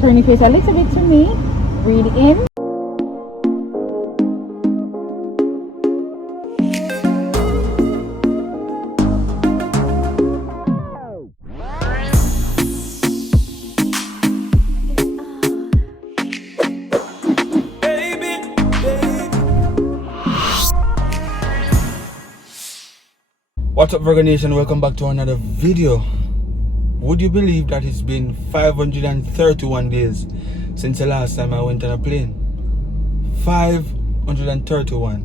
Turn your face a little bit to me. Breathe in. What's up, Virgonation? Welcome back to another video. Would you believe that it's been 531 days since the last time I went on a plane? 531.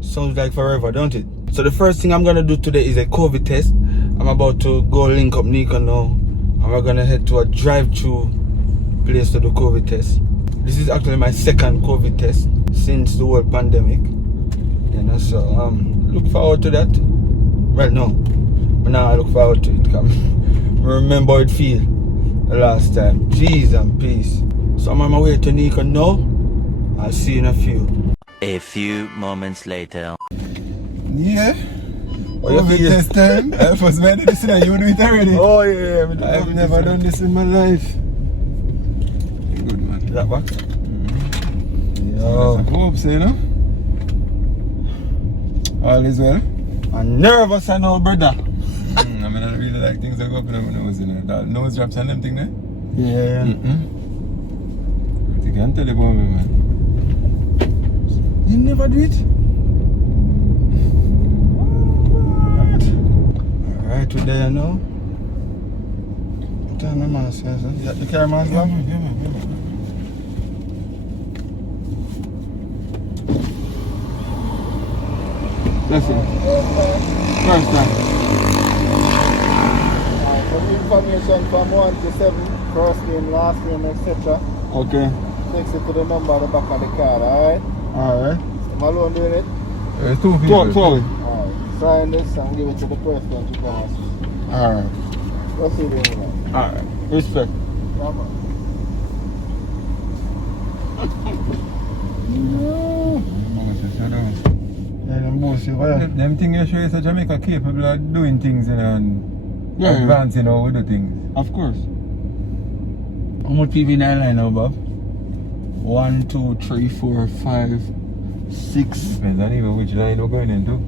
Sounds like forever, don't it? So the first thing I'm gonna do today is a COVID test. I'm about to go link up Nico now, and we're gonna head to a drive-through place to do COVID test. This is actually my second COVID test since the whole pandemic. You know, so look forward to that. Well, no, but now I look forward to it. Remember how it feel the last time. Jeez and peace. So I'm on my way to Nico now. I'll see you in a few. A few moments later. Yeah. What you feel? Test time. I was meant to this and you do it already. Oh yeah, I've never done this in my life. Good man. Is that back? I hope so, you know. All is well. I'm nervous, I know, brother. I mean, I don't really like things that go up in my nose, you know. That nose drops and them thing there. Yeah. But you can't tell about me, man. You never do it? Alright, we're there now. Tell my man says, you got the camera's Yeah, back? man. Listen. First time. Some information from 1 to 7, first name, last name, etc. Okay. Takes it to the number on the back of the card, alright? Alright. Am I alone doing it? Two people. Forward. Alright. Sign this and give it to the person to come and see. Alright. What's he doing now? Alright. Respect. Come on. Yeah, them both you there. Them things you show is that Jamaica capable of doing things, you know, and advancing how we do things. Of course. How much people in the line now, Bob? 1, 2, 3, 4, 5, 6. Depends on even which line we're going into.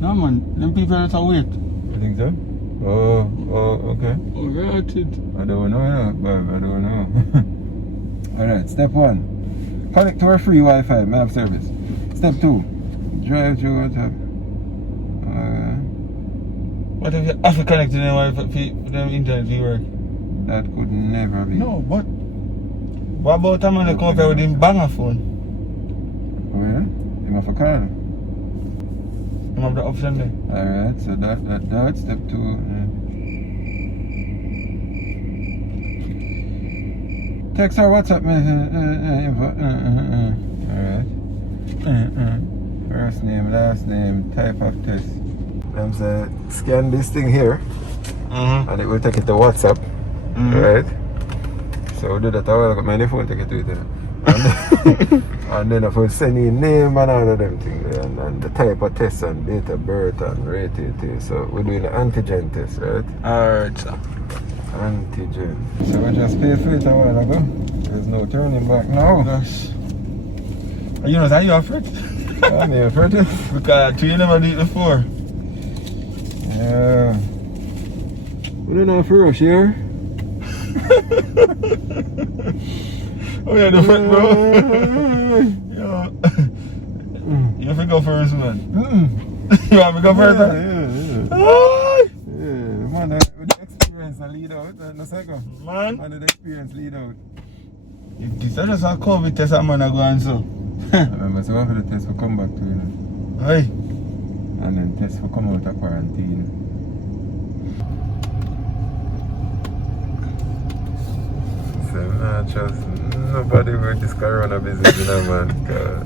No man, them people that are wait. You think so? Oh, okay. Oh, right it. I don't know, you know, Bob, I don't know. Alright, step 1. Connect to our free Wi-Fi, may have service. Step 2. Drive through WhatsApp. What if you have to connect to them Wi-Fi, them internet to work? That could never be. No, but what about a man that come up here with him banger phone? Oh yeah? You have a call. You have the option there. Alright, so that step 2. Text or WhatsApp message. Alright. First name, last name, type of test. Them say scan this thing here and it will take it to WhatsApp. Right? So we do that all got my phone take it to it. And then I will send you name and all of them things and the type of test and date of birth and rate it. So we're doing the antigen test, right? Alright, sir. Antigen. So we just paid for it a while ago. There's no turning back now. Gosh. You know, are you afraid? I'm here for it. Because you never did it before. Yeah. We don't know if we're rush here. Oh yeah, the front bro. Yo. You have to go first, man. You want me to go first? Yeah. Oh! Yeah, man, with the experience and lead out, no second. Man, Man, with the experience lead out. if this is just a COVID test, I'm gonna go and so. I remember, so after the test will come back to you know. Hey. And then test will come out of quarantine. So, trust nobody with this corona business, you know, man.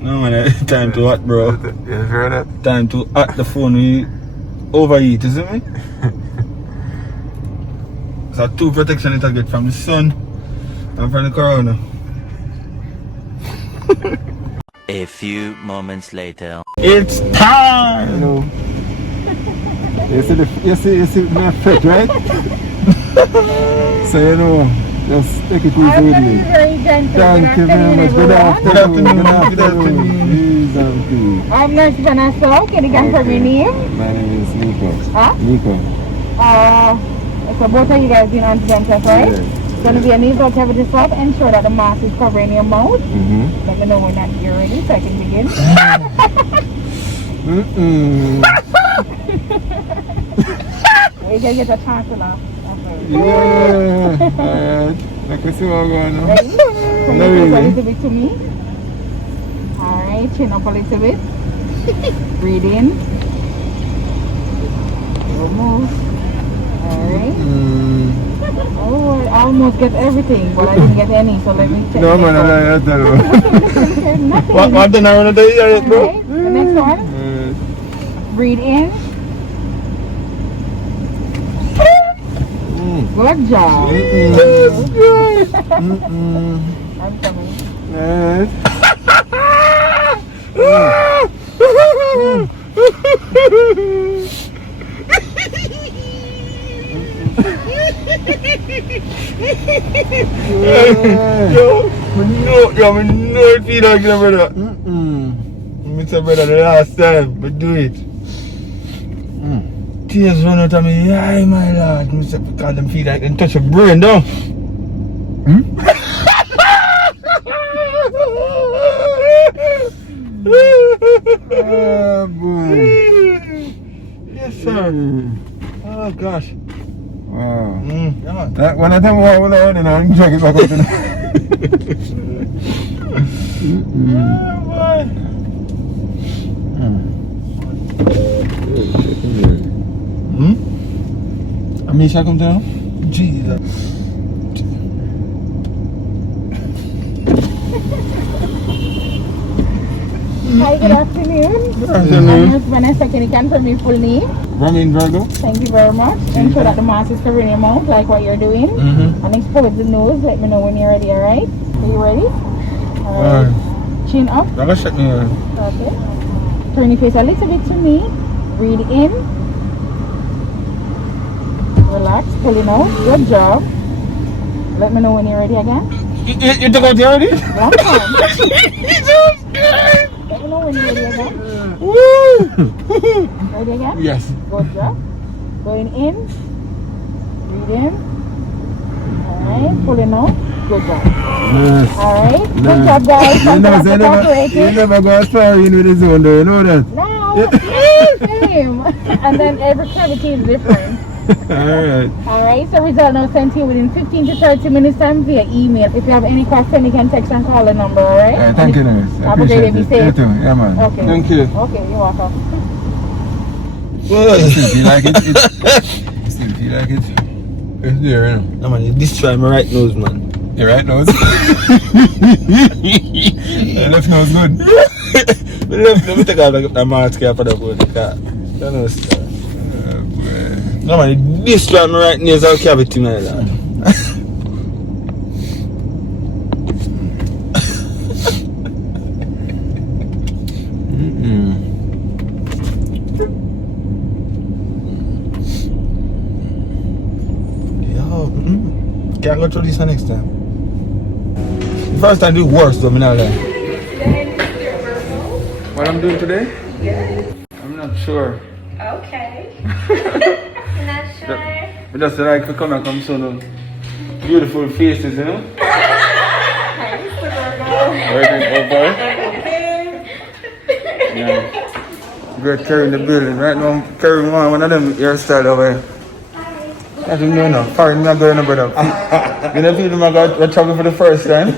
No man, time to hot, bro. You sure that? Time to hot the phone. We overheat, isn't it? So 2 protection it I get from the sun and from the corona. A few moments later. It's time! Hello. You see my fit, right? So you know, Just take it easy I'm with going to be me. very gentle. Thank you very much. Good afternoon. Good afternoon. Please and please. I'm Nurse Vanessa. Can you confirm your name? My name is Nico. Huh? Nico. So both of you guys been on Bedtime, right? Yes. It's going to be a nasal cavity swab. Ensure that the mask is covering your mouth. Mm-hmm. Let me know when you're ready so I can begin. You can get a chance to laugh. Yeah. Alright. Like we see what we're going on. Ready? Come No, a really. little bit to me. Alright, chin up a little bit. Breathe in. Remove. Alright. Oh, I almost get everything, but I didn't get any, so let me check. No man, I tell you. Nothing. What then I run the year, bro? Alright, the next one. Breathe in. Good job. I'm coming. Yes. Yo, me know it feel like that, brother. Me say, brother, the last time, me do it. Tears run out of me eye, my lord. Me say, because them feel like them touch your brain, down. Oh boy. Yes, sir. Oh, gosh. Wow. Yeah, man. That one of them what will I and I'll drag it back up to the Amisha come down? Jesus. Hi, good afternoon. afternoon. I'm Nurse Vanessa. Can you confirm your full name? Ramin Virgo? Thank you very much. Ensure that the mask is covering your mouth like what you're doing. And expose the nose. Let me know when you're ready, alright? Are you ready? Alright. Chin up. I'm gonna shut me on. Okay. Turn your face a little bit to me. Breathe in. Relax. Pulling out. Good job. Let me know when you're ready again. You took out already? One time. Jesus Christ! Let me know when you're ready again. Woo! Ready again? Yes. Good job. Going in. Breathe in. Alright. Pulling out. Good job. Yes. Alright. Good job, guys. You Thank know, you say for never, you cooperating. never go as far in with his own though, you know that? No. Same. And then every cavity is different. Alright. Alright. So result now sent to you within 15 to 30 minutes time via email. If you have any question, you can text and call the number, alright? Thank you, nurse. I Have a great day. appreciate Be it. You safe. too. Yeah, man. Okay. Thank you. Okay, you're welcome. You still feel like it? You still feel like it? It's there, you know. No, man, you destroy my right nose, man. Your right nose? Your left nose good. Let me take out the mask here for the board. No, man, you destroy my right nasal cavity, my lord. Can't go through this one next time. The first time do worse though, me not lie. What I'm doing today? Yes. I'm not sure. Okay. Not sure. I just like to come and come soon. Beautiful faces, you know? Working over. Yeah. We're carrying the building. Right now I'm carrying one of them hairstyle over here. I don't know now. Foreign me going over there. You know people are traveling for the first time?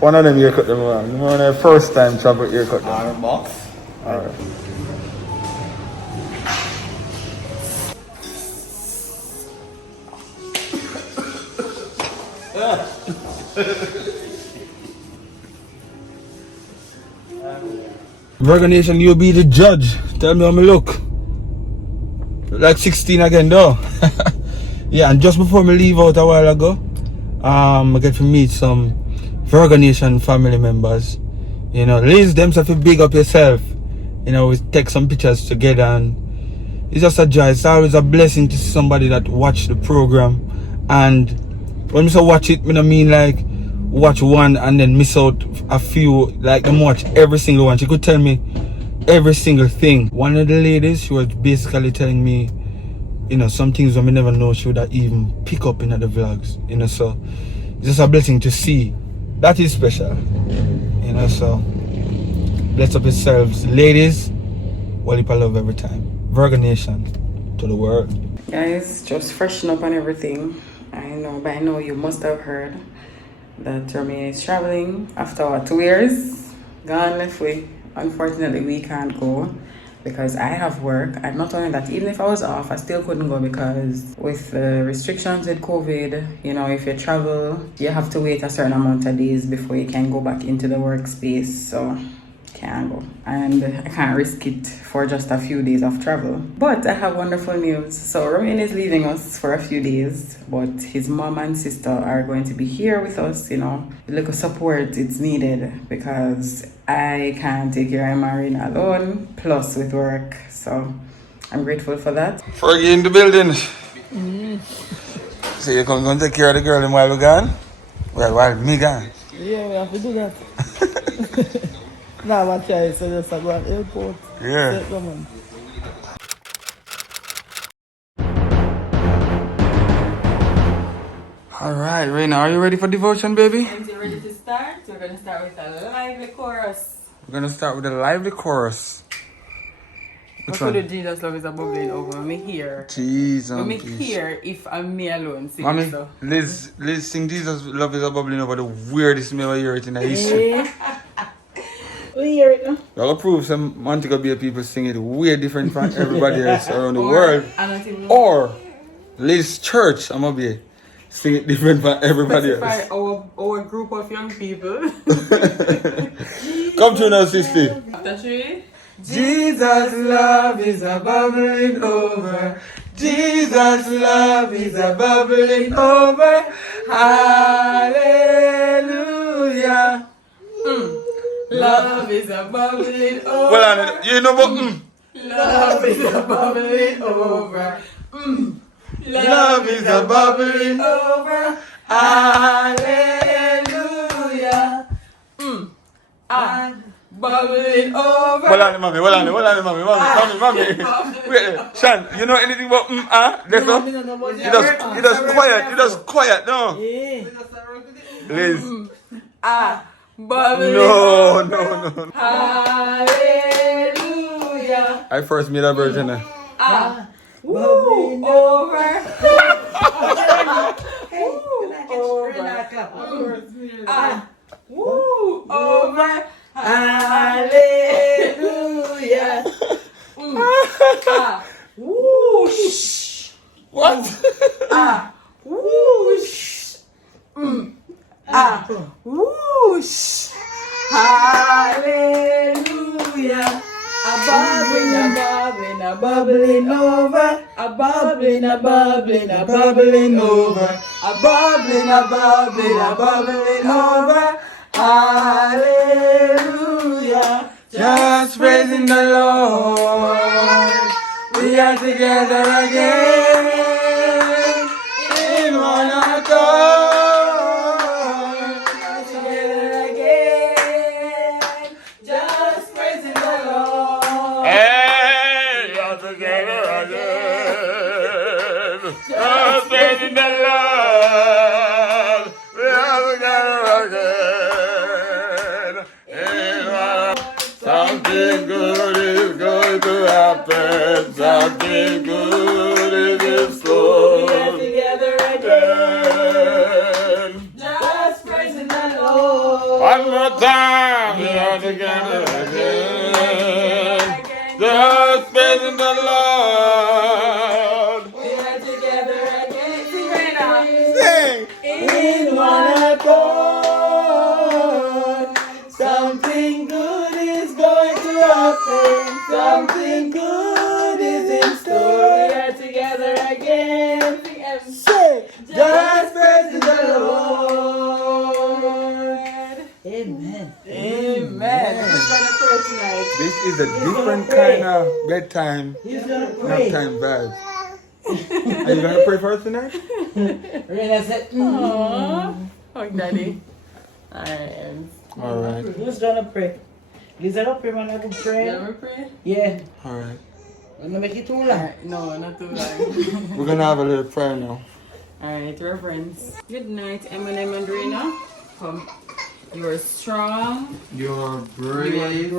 One of them haircut them on. You know when the first time travel haircut them. Iron box. Alright. Virgonation, you be the judge. Tell me how me look. Like 16 again though. Yeah, and just before me leave out a while ago, I get to meet some Virgonation family members. You know, Liz, them have to big up yourself. You know, we take some pictures together and it's just a joy. It's always a blessing to see somebody that watch the program and When I say watch it, I don't mean like watch one and then miss out a few. Like them watch every single one. She could tell me every single thing. One of the ladies, she was basically telling me, you know, some things that I never know she would have even pick up in the vlogs. You know, so it's just a blessing to see. That is special. You know, so bless up yourselves, ladies. Well, I love every time. Virgonation to the world. Guys, just freshen up on everything. I know by now you must have heard that Jeremy is traveling after what, 2 years? Gone left way. Unfortunately, we can't go because I have work. And not only that, even if I was off, I still couldn't go because with the restrictions with COVID, you know, if you travel, you have to wait a certain amount of days before you can go back into the workspace. So can't go, and I can't risk it for just a few days of travel. But I have wonderful news. So Romain is leaving us for a few days, but his mom and sister are going to be here with us. You know, a little support it's needed because I can't take care of Marina alone, plus with work. So I'm grateful for that. Fergie in the building. So you're going to take care of the girl while we're gone? Well, while me gone. Yeah, we have to do that. Now my choice, so just go to the airport. Yeah. Alright, Raina, are you ready for devotion, baby? Are you ready to start? We're going to start with a lively chorus. We're going to start with a lively chorus. Which What one? do Jesus love is a bubbling over me here? Jesus. Let me hear if I'm me alone singing. Mommy, So. Liz sing Jesus Love is a bubbling over the weirdest me ever hear it in the history. We hear it now. Y'all approve some Montego Bay people sing it way different from everybody else around the world. Or Liz Church, I'm gonna be sing it different from everybody else. Our group of young people. Come to now, sister. After 3. Jesus' love is a bubbling over. Jesus' love is a bubbling over. Hallelujah. Love is a bubbling over. Well, you know what? Love is a bubbling over. Love is a bubbling over. Hallelujah. Bubbling over. Well on, mommy. Wait, Shan, you know anything about That's all? You just quiet, no? Liz. Bubbling No. Hallelujah. I first made a version. Woo, over. Woo, over. Hallelujah. Whoosh. What? Whoosh. Whoosh. Hallelujah. A bubbling over. A bubbling over. A bubbling over. Hallelujah. Just praising the Lord. We are together again in one accord. Together again. Just praising the Lord. Hey, we are together again. Just praising the Lord. We are together again in one. Something good is going to happen. Something good is in store. Together again. Just praising the Lord. One more time, we are together again. Just praising the Lord. We are together again. Sing right now. Sing. In one accord. Something good is going to happen. Something good is in store. We are together again. Say, just praising the Lord. Amen. Amen. This is a different kind of bedtime, He's gonna nap pray. time vibe. Are you gonna pray for us tonight? Rena said, Aww. Hug daddy. Alright. Alright. who's gonna pray? Lisa gonna pray, man, I could pray. Never pray? Yeah. Alright. I'm gonna make it too long. Alright, no, not too long. We're gonna have a little prayer now. Alright, reverence. Good night, Eminem and Rena. Come. You are strong. You're You are brave. You're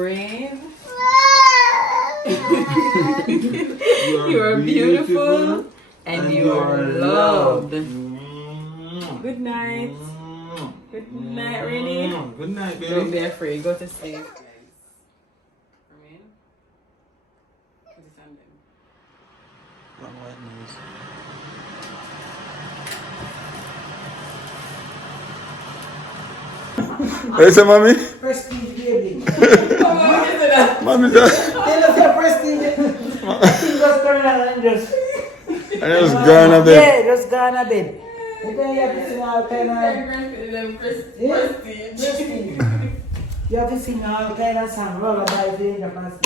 You are beautiful. And you are loved. Good night. Good night, Rennie. Good night, Don't baby. be afraid. Go to sleep, guys. Remain. Put it on them. Long white nose. Hey, say, mommy. Prestige baby. Mommy, that. Tell us your prestige. Just turn around and just. And it was gone a bit. Yeah, just gone a bit. You can have to sing all kind of. Prestige. You have to sing all kind of song. Lullaby in the past.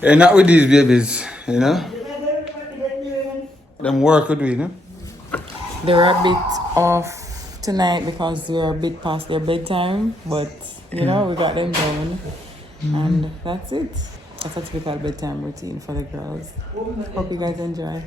Hey, not with these babies, you know? Them work with we, you know? They were a bit off tonight because we were a bit past their bedtime, but you know, we got them done. And that's it. That's a typical bedtime routine for the girls. Hope you guys enjoy.